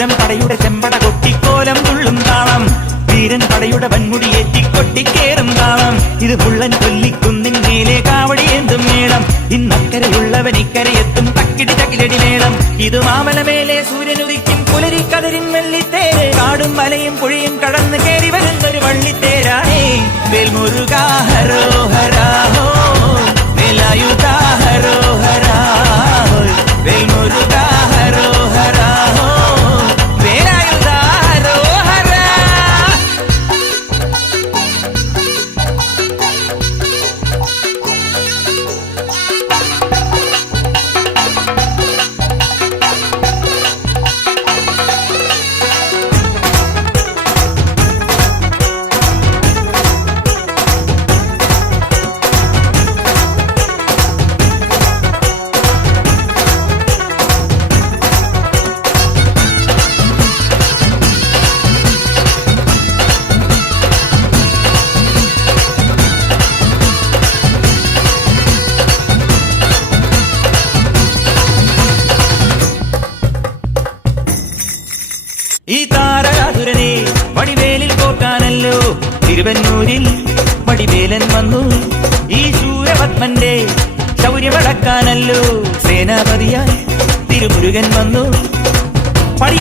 ശൂരൻ പടയുടെ ചെമ്പട കൊട്ടിക്കോലം തുള്ളും താളം, വീരൻ പടയുടെ വൻമുടിയേറ്റി കൊട്ടിക്കേറും താളം. ഇത് പുള്ളൻ കൊല്ലിക്കുന്നിൻ മേലെ കാവടിയേന്തും മേളം, ഇന്നക്കരയുള്ളവൻ ഇക്കരയെത്തും തക്കിടി തകിലടി മേളം. ഇത് മാമലമേലെ സൂര്യനുദിക്കും പുലരിക്കതിരിൻ വെള്ളിത്തേര്, കാടും മലയും പുഴയും കടന്ന് കയറി വരുന്നൊരു വള്ളിത്തേരാണേ. വേൽമുരുകാ ഹരോഹരാ ഹോ, വേലായുധാ ഹരോഹരാ ഹോ, വേൽമുരുകാ ഹരോഹരാ ഹോ, വേലായുധാ ഹരോഹരാ. ഈ താരകാസുരനെ വടിവേലിൽ കോർക്കാനല്ലോ തിരുവന്നൂരിൽ വടിവേലൻ വന്നു. ഈ ശൂരപത്മന്റെ ശൗര്യമടക്കാനല്ലോ സേനാപതിയായി തിരുമുരുകൻ വന്നു.